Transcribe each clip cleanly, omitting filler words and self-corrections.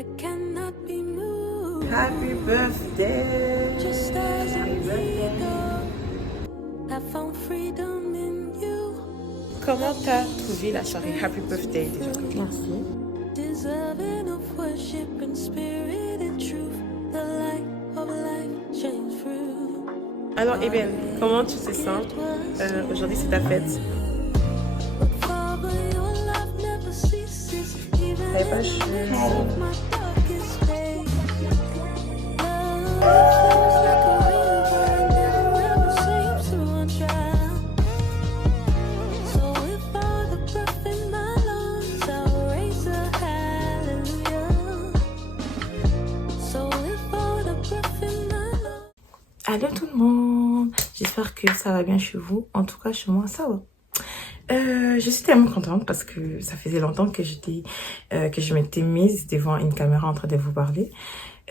that cannot be moved. Happy birthday. Just as Happy an birthday. eagle, I found freedom in you. Comment t'as trouvé la soirée Happy Birthday déjà? Merci. Deserving of worship in spirit and truth. The light of life shines through. Alors, Eben, comment tu te sens? Aujourd'hui, c'est ta fête. But Father, your love never ceases, even T'avais pas in the chaud? midst of my darkest days. Love flows like a river and never ever seems to run dry. So with all the breath in my lungs, I'll raise a hallelujah. So with all the breath in my lungs. Allô tout le monde, j'espère que ça va bien chez vous. En tout cas chez moi ça va. Je suis tellement contente parce que ça faisait longtemps que je m'étais mise devant une caméra en train de vous parler.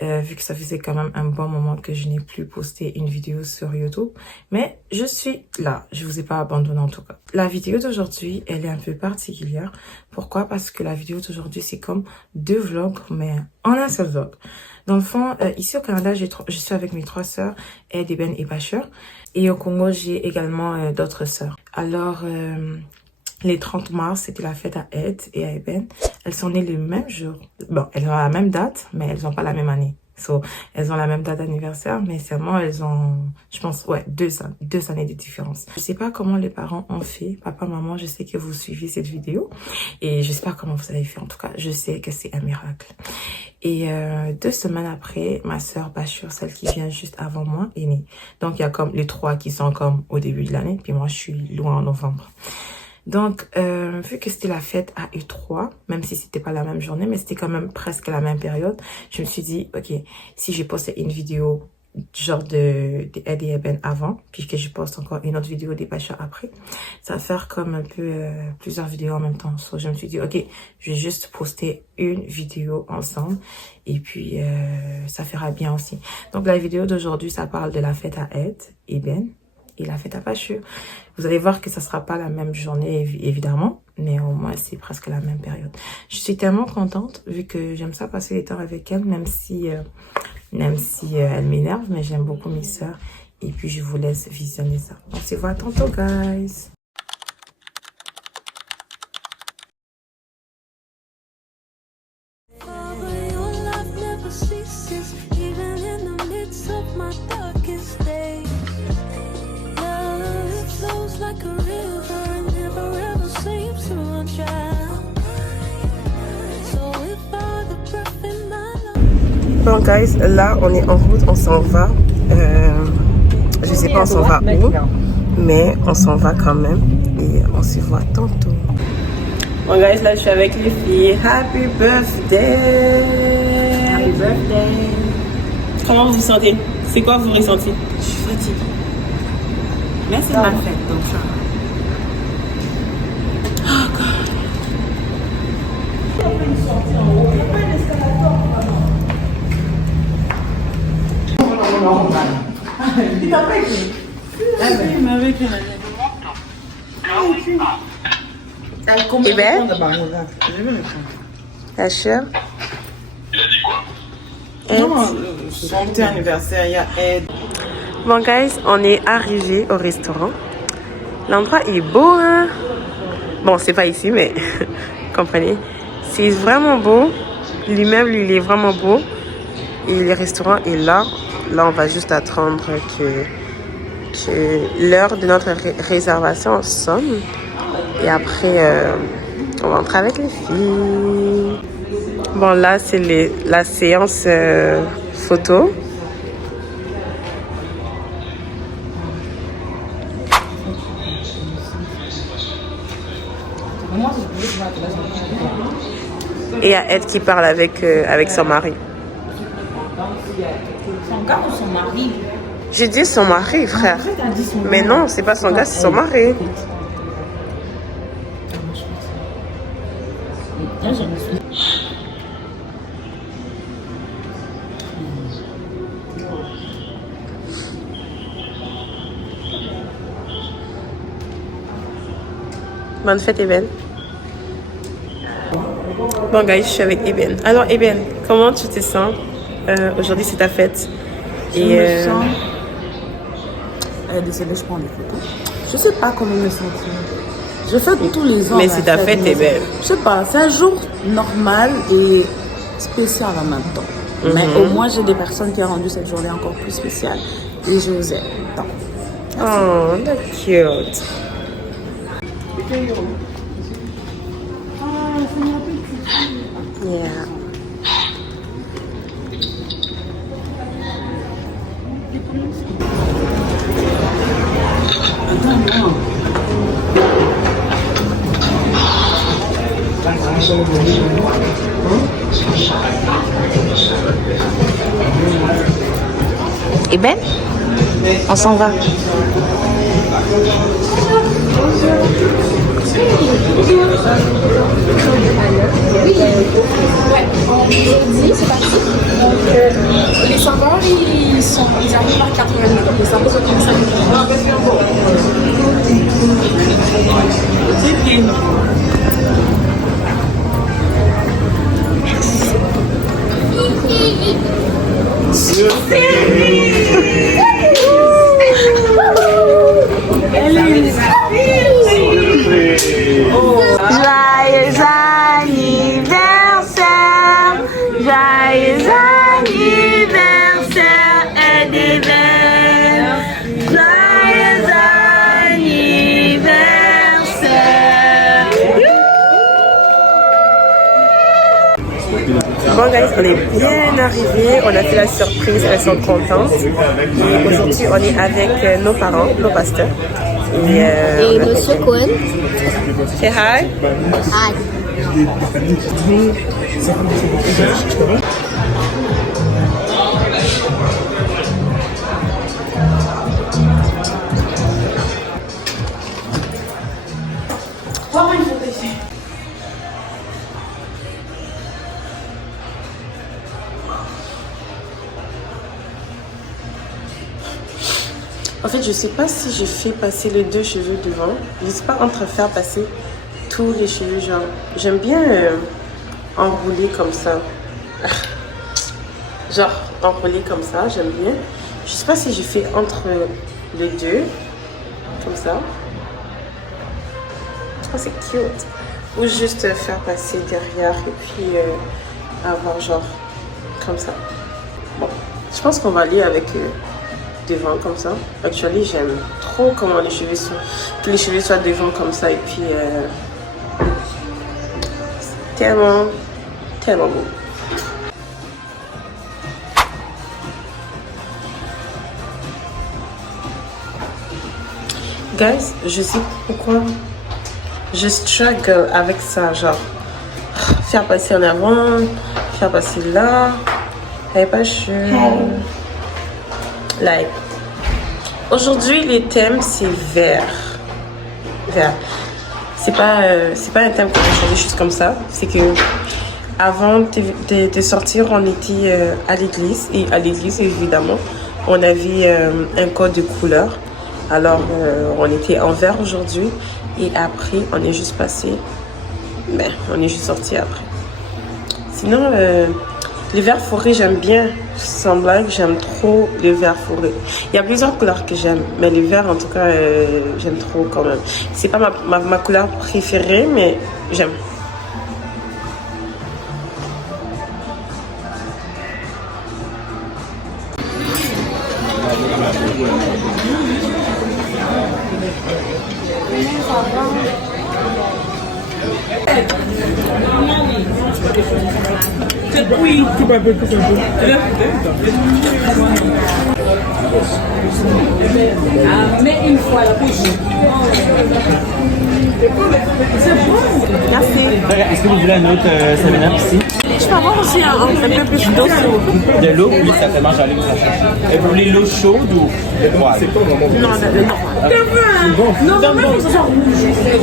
Vu que ça faisait quand même un bon moment que je n'ai plus posté une vidéo sur YouTube. Mais je suis là, je vous ai pas abandonné en tout cas. La vidéo d'aujourd'hui, elle est un peu particulière. Pourquoi? Parce que la vidéo d'aujourd'hui, c'est comme deux vlogs, mais en un seul vlog. Dans le fond, ici au Canada, je suis avec mes 3 sœurs, Ed, Eben et Bachur. Et au Congo, j'ai également d'autres sœurs. Alors, les 30 mars, c'était la fête à Ed et à Eben. Elles sont nées le même jour. Bon, elles ont la même date, mais elles n'ont pas la même année. So, elles ont la même date d'anniversaire, mais seulement elles ont, je pense, ouais, deux années de différence. Je sais pas comment les parents ont fait. Papa, maman, je sais que vous suivez cette vidéo. Et je sais pas comment vous avez fait. En tout cas, je sais que c'est un miracle. Et 2 semaines après, ma sœur Bachur, celle qui vient juste avant moi, est née. Donc, il y a comme les 3 qui sont comme au début de l'année. Puis moi, je suis loin en novembre. Donc, vu que c'était la fête à E3, même si c'était pas la même journée, mais c'était quand même presque la même période, je me suis dit, ok, si j'ai posté une vidéo genre de Ed et Eben avant, puis que je poste encore une autre vidéo des Bachur après, ça va faire comme un peu plusieurs vidéos en même temps. So, je me suis dit, ok, je vais juste poster une vidéo ensemble, et puis ça fera bien aussi. Donc, la vidéo d'aujourd'hui, ça parle de la fête à Ed, Eben, et la fête à Bachur. Vous allez voir que ça sera pas la même journée, évidemment, mais au moins c'est presque la même période. Je suis tellement contente, vu que j'aime ça passer les temps avec elle, même si elle m'énerve, mais j'aime beaucoup mes sœurs. Et puis je vous laisse visionner ça. On se voit tantôt, guys. Father, your love never ceases, even in the midst of my darkest days. Love flows like a river and never ever seems to run dry. So with all the breath in my lungs. Bon, guys, là, on est en route, on s'en va. Je sais pas, on s'en va où, mais on s'en va quand même. Et on se voit tantôt. Bon, guys, là, je suis avec les filles. Happy birthday! Happy birthday. Comment vous vous sentez? C'est quoi vos ressentis? Je suis fatiguée. Mais c'est ma fête, donc ça. Il t'a pas écrit? Il m'avait écrit. Et ben? Bachur? Non, son petit anniversaire, il y a Ed. Bon, guys, on est arrivé au restaurant. L'endroit est beau, hein? Bon, c'est pas ici, mais comprenez. C'est vraiment beau. L'immeuble, il est vraiment beau. Et le restaurant est là. Là, on va juste attendre que l'heure de notre réservation sonne. Et après, on va entrer avec les filles. Bon, là, c'est la séance photo. Et il y a Ed qui parle avec son mari. Son gars ou son mari? J'ai dit son mari, frère. Mais non, c'est pas son gars, c'est son mari. Bonne fête, Eben. Bon, guys, je suis avec Eben. Alors, Eben, comment tu te sens? Aujourd'hui, c'est ta fête. Je me sens... désolée, je prends des photos. Je sais pas comment me sentir. Je fais tous les ans. Mais c'est ta fête, Eben. Je sais pas, c'est un jour normal et spécial en même temps. Mais au moins, j'ai des personnes qui ont rendu cette journée encore plus spéciale. Et je vous aime tant. Oh, that's cute. Yeah. Et Ben, on s'en va. Les serveurs, ils arrivent par 80 minutes. Les serveurs sont 45 Joyeux anniversaire, joyeux anniversaire, Edeben. Joyeux anniversaire. Bon, guys, on est bien arrivés. On a fait la surprise. Elles sont contentes. Et aujourd'hui, on est avec nos parents, nos pasteurs. Et Monsieur Cohen. Say hi. Hi. En fait, je sais pas si je fais passer les deux cheveux devant. Je sais pas entre faire passer tous les cheveux, genre. J'aime bien enrouler comme ça. Genre, enrouler comme ça, j'aime bien. Je sais pas si je fais entre les deux, comme ça. Oh, c'est cute. Ou juste faire passer derrière et puis avoir genre comme ça. Bon, je pense qu'on va aller avec devant comme ça. Actuellement, j'aime trop comment les cheveux sont, que les cheveux soient devant comme ça et puis c'est tellement beau. Guys, je sais pourquoi je struggle avec ça, genre faire passer en avant, faire passer là, et pas sûr. Like, aujourd'hui, les thèmes, c'est vert. Vert. C'est pas un thème qu'on va changer juste comme ça. C'est que avant de sortir, on était à l'église. Et à l'église, évidemment, on avait un code de couleur. Alors, on était en vert aujourd'hui. Et après, on est juste passé. Ben, on est juste sorti après. Sinon, les verts fourrés, j'aime bien. Sans blague, j'aime trop les verts fourrés. Il y a plusieurs couleurs que j'aime, mais les verts, en tout cas, j'aime trop quand même. C'est pas ma couleur préférée, mais j'aime. Oui, tu peux appeler tout ça. Mais une fois la bouche. Merci. Est-ce que vous voulez un autre 7-Up ici? Je peux avoir aussi un peu plus d'eau, s'il vous plaît. De l'eau? Oui, certainement, j'allais vous chercher. Vous voulez l'eau chaude ou froide?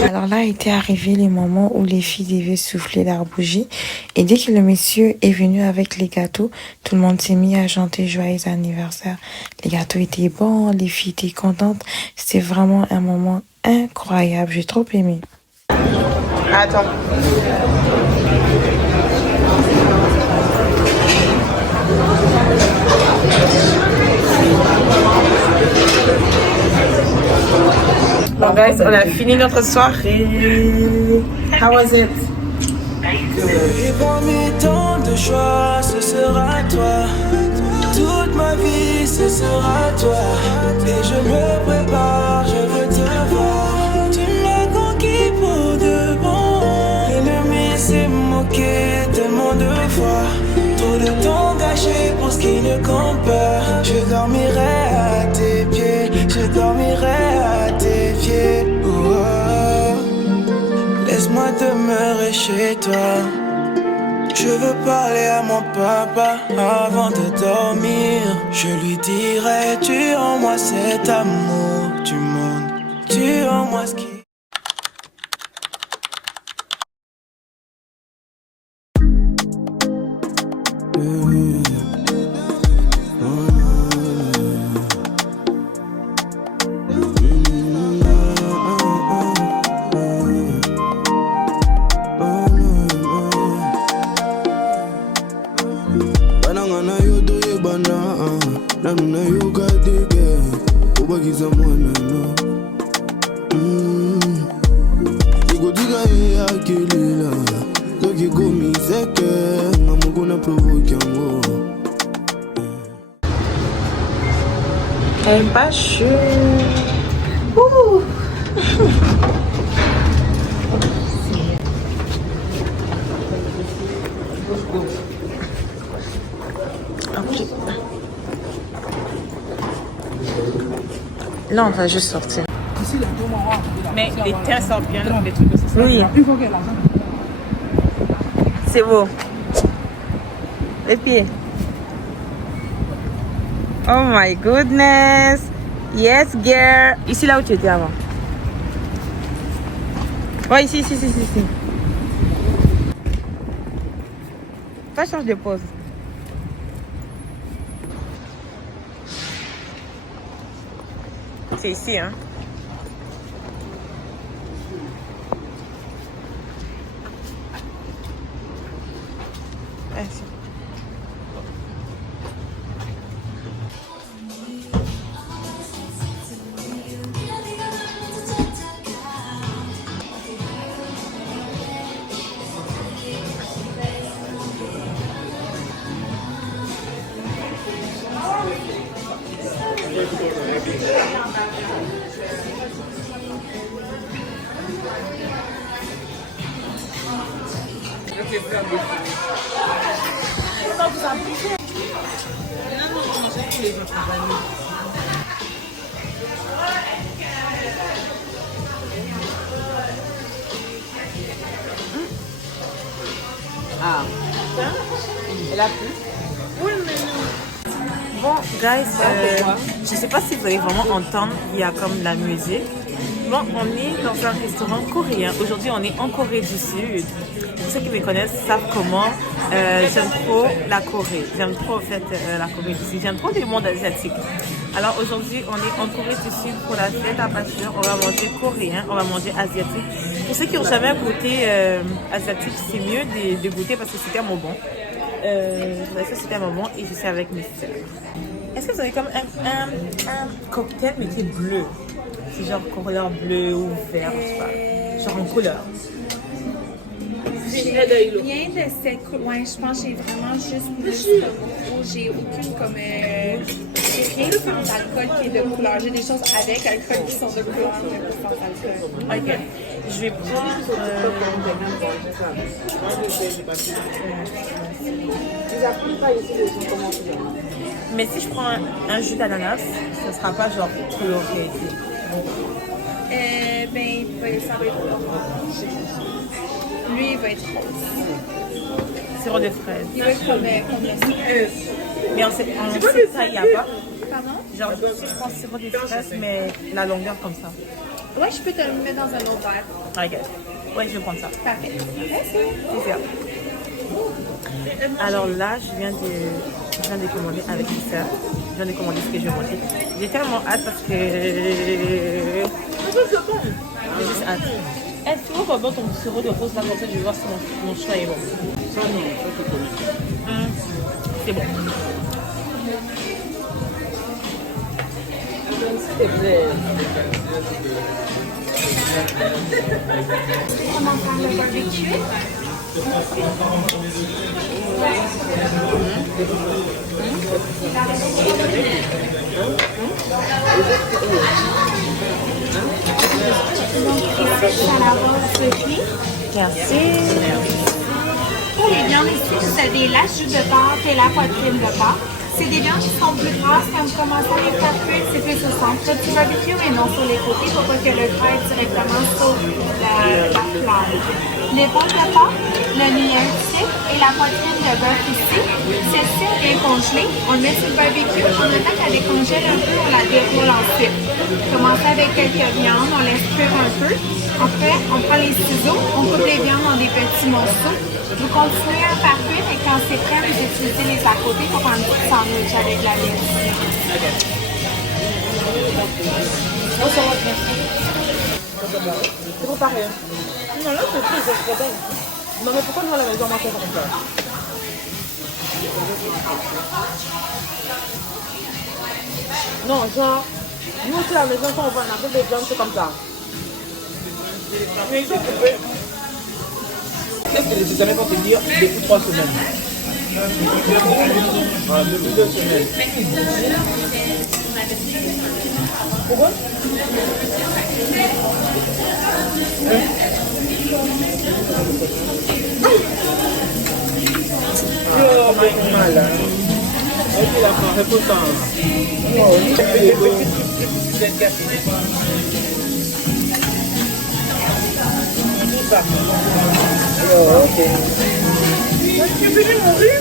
Alors là était arrivé le moment où les filles devaient souffler leur bougie. Et dès que le monsieur est venu avec les gâteaux, tout le monde s'est mis à chanter joyeux anniversaire. Les gâteaux étaient bons, les filles étaient contentes. C'était vraiment un moment incroyable. J'ai trop aimé. Attends. guys, on a fini notre soirée. How was it? Et parmi tant de choix, ce sera toi. Toute ma vie, ce sera toi. Et je me prépare, je veux te voir. Tu m'as conquis pour de bon. L'ennemi s'est moqué tellement de fois. Trop de temps gâché pour ce qui ne compte pas. Je dormirai à tes pieds, je dormirai à tes pieds. Oh, oh. Laisse-moi demeurer chez toi. Je veux parler à mon papa avant de dormir. Je lui dirai, tu en moi cet amour du monde. Tu en moi ce qui... Elle est pas chou. Ouh. Là, on va juste sortir. Mais les teints sortent bien, les trucs de ça. Oui. C'est beau. Les pieds. Oh my goodness. Yes, girl. Ici, là où tu étais avant. Ouais, ici. Toi, change de pose. C'est ici, hein. Merci. Ah. Elle a plu? Oui, mais non. Bon, guys, je sais pas si vous allez vraiment entendre, il y a comme la musique. Bon, on est dans un restaurant coréen. Aujourd'hui, on est en Corée du Sud. Pour ceux qui me connaissent savent comment j'aime trop la Corée. J'aime trop en fait la Corée du Sud. J'aime trop le monde asiatique. Alors aujourd'hui, on est en Corée du Sud pour la fête à Pâture. On va manger coréen, on va manger asiatique. Pour ceux qui n'ont jamais goûté asiatique, c'est mieux de goûter parce que c'était un moment. Ça c'était un moment et je suis avec mes soeurs. Est-ce que vous avez comme un cocktail mais qui est bleu? C'est genre couleur bleu ou vert, je sais pas. Genre en couleur. J'ai rien de cette couleur. Ouais, je pense que j'ai vraiment juste plus comme j'ai aucune comme. J'ai rien sans alcool qui est de couleur. J'ai des choses avec alcool qui sont de couleur mais pas sans alcool. Ok. Je vais prendre. Mais si je prends un jus d'ananas, ça sera pas genre coloré. Ben, ça va être orange. Lui, il va être rose. Sirop de fraise. Il va être comme Mais on sait ça, il n'y a pas. Pardon? Genre, si je prends sirop de fraise, mais la longueur comme ça. Ouais, je peux te le mettre dans un autre verre. Ok. Ouais, je vais prendre ça. Parfait. Merci. Super. Alors là, je viens de commander avec mes soeurs. Je viens de commander ce que je vais manger. J'ai tellement hâte parce que... J'ai juste hâte. Est-ce que tu veux ton sirop de rose là comme ça, je vais voir si mon choix est bon. Ça non, ça c'est cool. C'est bon. Comment faire le barbecue? Donc ici, à la base de riz. Merci. Pour les viandes ici, vous avez la joue de porc et la poitrine de porc. C'est des viandes qui sont plus grasses, quand vous commencez à les faire cuire, c'est plus au centre du barbecue et non sur les côtés pour pas que le gras aille directement sur la flamme. L'épaule de porc, le lien type et la poitrine de bœuf ici. Celle-ci est bien congelée. On le met sur le barbecue. On attend qu'elle décongèle un peu, on la déroule ensuite. Commencez avec quelques viandes, on laisse cuire un peu. Après, on prend les ciseaux, on coupe les viandes dans des petits morceaux. Vous continuez à faire cuire et quand c'est prêt, vous utilisez les à côté pour prendre un petit sandwich avec la viande. C'est pas pareil. Non, là, c'est plus, c'est pas. Non, mais pourquoi nous à la maison, on mange comme ça? Non, genre, nous aussi à la maison, quand on va en des viandes, c'est comme ça. Mais ils ont coupé. Qu'est-ce que les Américains vont te dire depuis 3 semaines? Depuis 2 semaines. Pourquoi? Oh my God. Et puis la fin, c'est pourtant. Ça. Oh, ok. Tu es venu mourir?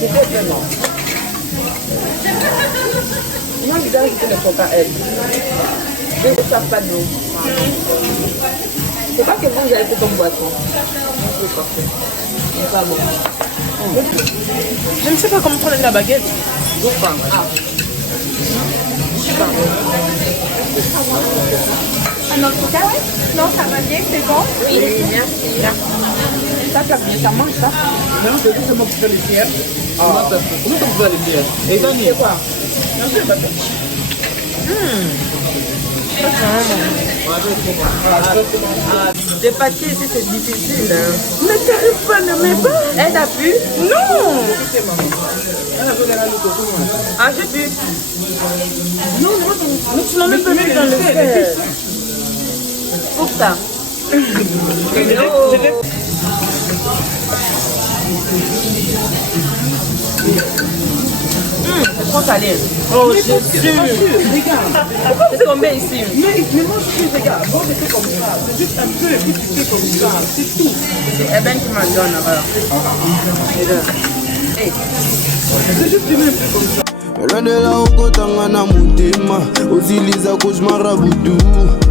C'était vraiment. Moi, je dirais que ce ne faut pas être. Je ne sais pas nous. C'est pas que vous avez fait comme boisson. C'est parfait. C'est pas bon. Je ne sais pas comment prendre la baguette. Un autre côté, oui? Non, ça va bien, c'est bon? Oui, merci. Ça bien, ça mange ça. Non, c'est juste moi qui fais les pierres. Comment ça se fait? Comment on fait les pierres? Et gagner. C'est quoi? Non, c'est pas ça. Des pâtés ici, c'est difficile. Mais t'arrives pas, ne mets pas. Elle a pu? Non. Ah, j'ai pu. Non, mais tu n'en mets pas mis dans le sel. Pour ça. C'est trop salé. Oh, Jésus. Regarde. C'est tombé ici. Mais moi, je suis, regarde, bon, c'est comme ça. C'est juste un peu, et puis tu fais comme ça. C'est tout. C'est Eben qui m'en donne. C'est juste du même peu comme ça. melandela ukotangana mutima uziliza kuzmarabudu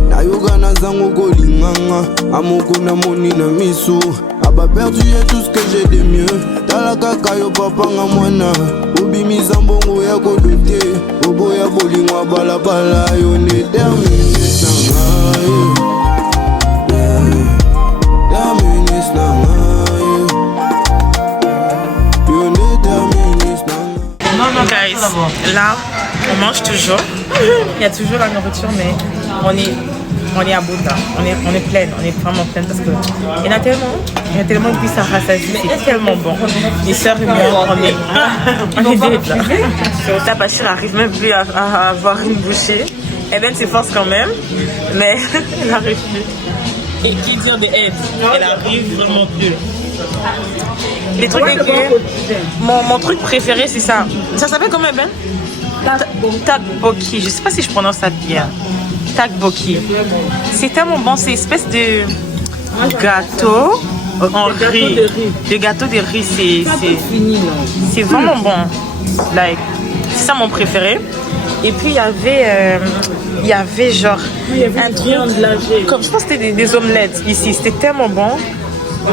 nayogana zango kolinganga amoko na moni na miso abaperdu ye tout ce que j'ai de mieux tala kaka yo papanga mwana obimisa mbongo ya kodote oboya bolingwa balabala yo ne termine sanga termine sanga yo ne termine sanga. Non, guys, là, on mange toujours. Il y a toujours la nourriture, mais on est à bout là. On est pleine, on est vraiment pleine parce que il y en a tellement et puis ça rassasie, c'est tellement bon. Les sœurs et moi, on est vite là. Ta Bachir n'arrive même plus à avoir une bouchée. Eben s'efforce quand même, mais elle n'arrive plus. Et qui dire des aides, elle arrive vraiment plus. Les trucs mon truc préféré c'est ça. Ça s'appelle comment Ben? Tteokbokki. Je sais pas si je prononce ça bien. Tteokbokki. C'est tellement bon, c'est une espèce de gâteau en riz. Le gâteau de riz, c'est vraiment bon. Like, c'est ça mon préféré. Et puis il y avait genre un truc comme je pense que c'était des omelettes ici. C'était tellement bon.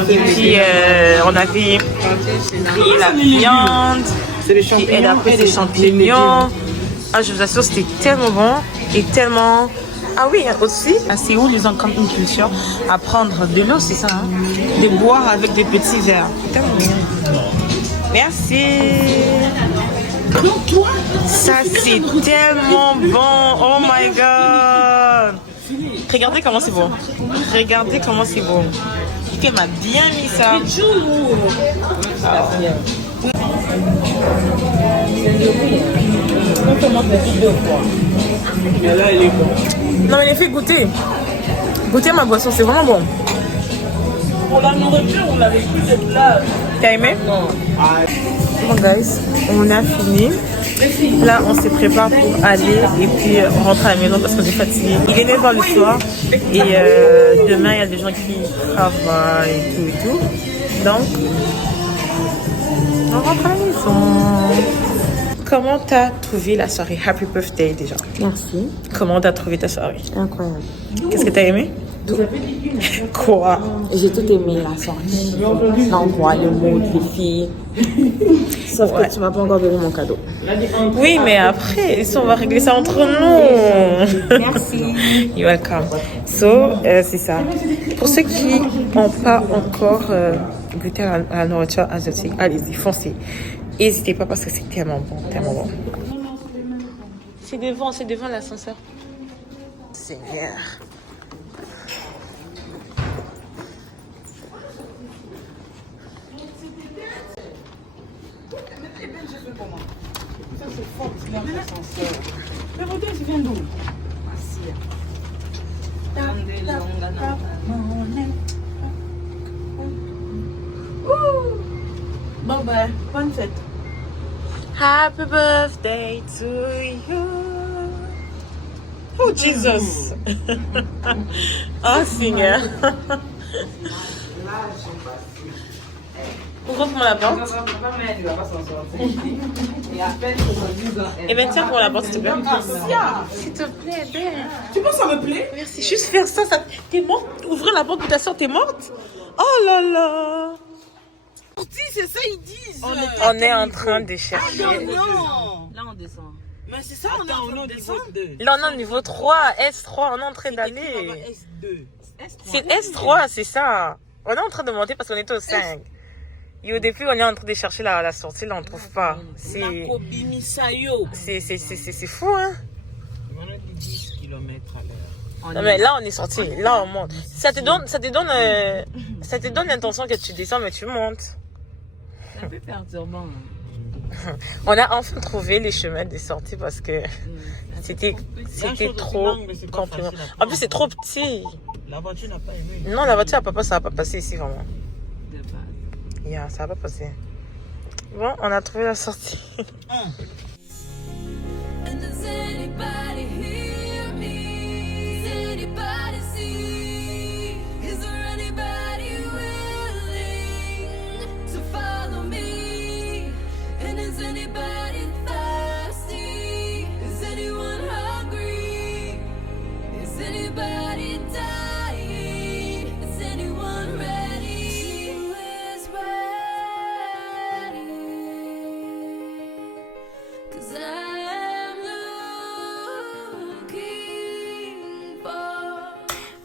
Et puis on avait grillé la viande, et elle a pris des champignons. Ah, je vous assure, c'était tellement bon et tellement. Ah oui, aussi à Séoul, ils ont comme une culture à prendre de l'eau, c'est ça, hein? De boire avec des petits verres. Tellement bien. Merci. Ça c'est tellement bon. Oh my god. Regardez comment c'est beau. Regardez comment c'est beau. Elle m'a bien mis ça. Non mais les filles, goûtez. Goûtez ma boisson, c'est vraiment bon. Pour la nourriture, on n'avait plus de là. T'as aimé? Non. Bon guys, on a fini. Là, on se prépare pour aller et puis on rentre à la maison parce qu'on est fatigué. Il est 9h le soir et demain, il y a des gens qui travaillent et tout. Donc, on rentre à la maison. Comment t'as trouvé la soirée? Happy birthday déjà. Merci. Comment t'as trouvé ta soirée? Incroyable. Qu'est-ce que t'as aimé? Quoi? J'ai tout aimé la sortie. L'endroit, le mood, les filles. Sauf que tu m'as pas encore donné mon cadeau. Oui, mais après, on va régler ça entre nous. Merci. You're welcome. So, c'est ça. Pour ceux qui n'ont pas encore goûté à la nourriture asiatique, allez-y, foncez. N'hésitez pas parce que c'est tellement bon, tellement bon. C'est devant l'ascenseur. Seigneur. Mais vous tu viens d'où? Bon ben, bonne fête. Happy birthday to you. Oh Jesus. Oh Seigneur. Ouvre-moi la porte. Et bien tiens pour la porte s'il te plaît. S'il te plaît, Ben. Tu penses que ça me plaît? Merci, juste faire ça. T'es morte. Ouvrir la porte de ta soeur, t'es morte. Oh là là. C'est ça ils disent. On est en train de chercher. Non. Là, on descend. Mais c'est ça, on est en train de descendre. Là on est au niveau 3, S3, on est en train d'aller. S2. C'est S3, c'est ça. On est en train de monter parce qu'on était au 5. Et au début, on est en train de chercher la sortie, là on ne trouve pas. C'est fou, hein. On a 10 km à l'heure. Non mais là on est sorti, là on monte. Ça te donne l'intention que tu descends mais tu montes. C'est un peu perturbant. On a enfin trouvé les chemins de sortie parce que c'était trop compliqué. En plus c'est trop petit. La voiture n'a pas aimé. Non, la voiture ça va pas passer ici vraiment. Yeah, ça va pas passer. Bon, on a trouvé la sortie. And does anybody hear me? Does anybody see? Is there anybody willing to follow me? And is anybody thirsty? Is anyone hungry? Is anybody dying? Is anyone ready? Who is ready? 'Cause I'm looking for.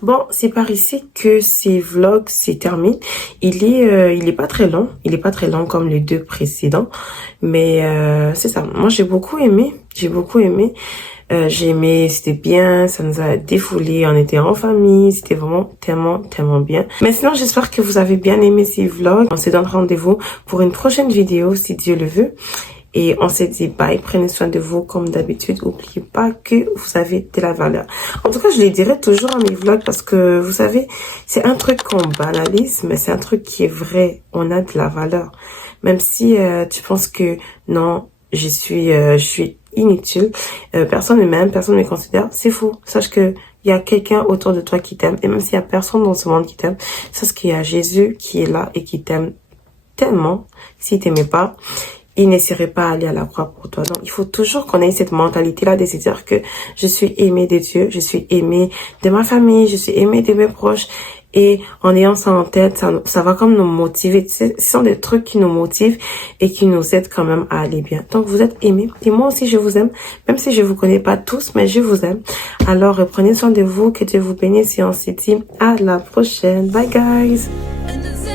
Bon, c'est par ici que ces vlogs se terminent. Il est pas très long. Il est pas très long comme les deux précédents. Mais c'est ça. Moi, j'ai beaucoup aimé. J'ai aimé, c'était bien, ça nous a défoulé, on était en famille, c'était vraiment tellement bien. Mais sinon, j'espère que vous avez bien aimé ces vlogs. On se donne rendez-vous pour une prochaine vidéo, si Dieu le veut. Et on se dit bye, prenez soin de vous comme d'habitude. N'oubliez pas que vous avez de la valeur. En tout cas, je le dirai toujours à mes vlogs parce que, vous savez, c'est un truc qu'on banalise, mais c'est un truc qui est vrai. On a de la valeur. Même si tu penses que non, je suis inutile, personne ne m'aime, personne ne me considère, c'est faux. Sache que il y a quelqu'un autour de toi qui t'aime. Et même s'il y a personne dans ce monde qui t'aime, sache qu'il y a Jésus qui est là et qui t'aime tellement. S'il t'aimait pas, il n'essaierait pas à aller à la croix pour toi. Donc, il faut toujours qu'on ait cette mentalité-là de se dire que je suis aimée de Dieu, je suis aimée de ma famille, je suis aimée de mes proches. Et en ayant ça en tête, ça va comme nous motiver. Ce sont des trucs qui nous motivent et qui nous aident quand même à aller bien. Donc, vous êtes aimés. Et moi aussi, je vous aime. Même si je vous connais pas tous, mais je vous aime. Alors, prenez soin de vous, que Dieu vous bénisse et on se dit à la prochaine. Bye, guys! And does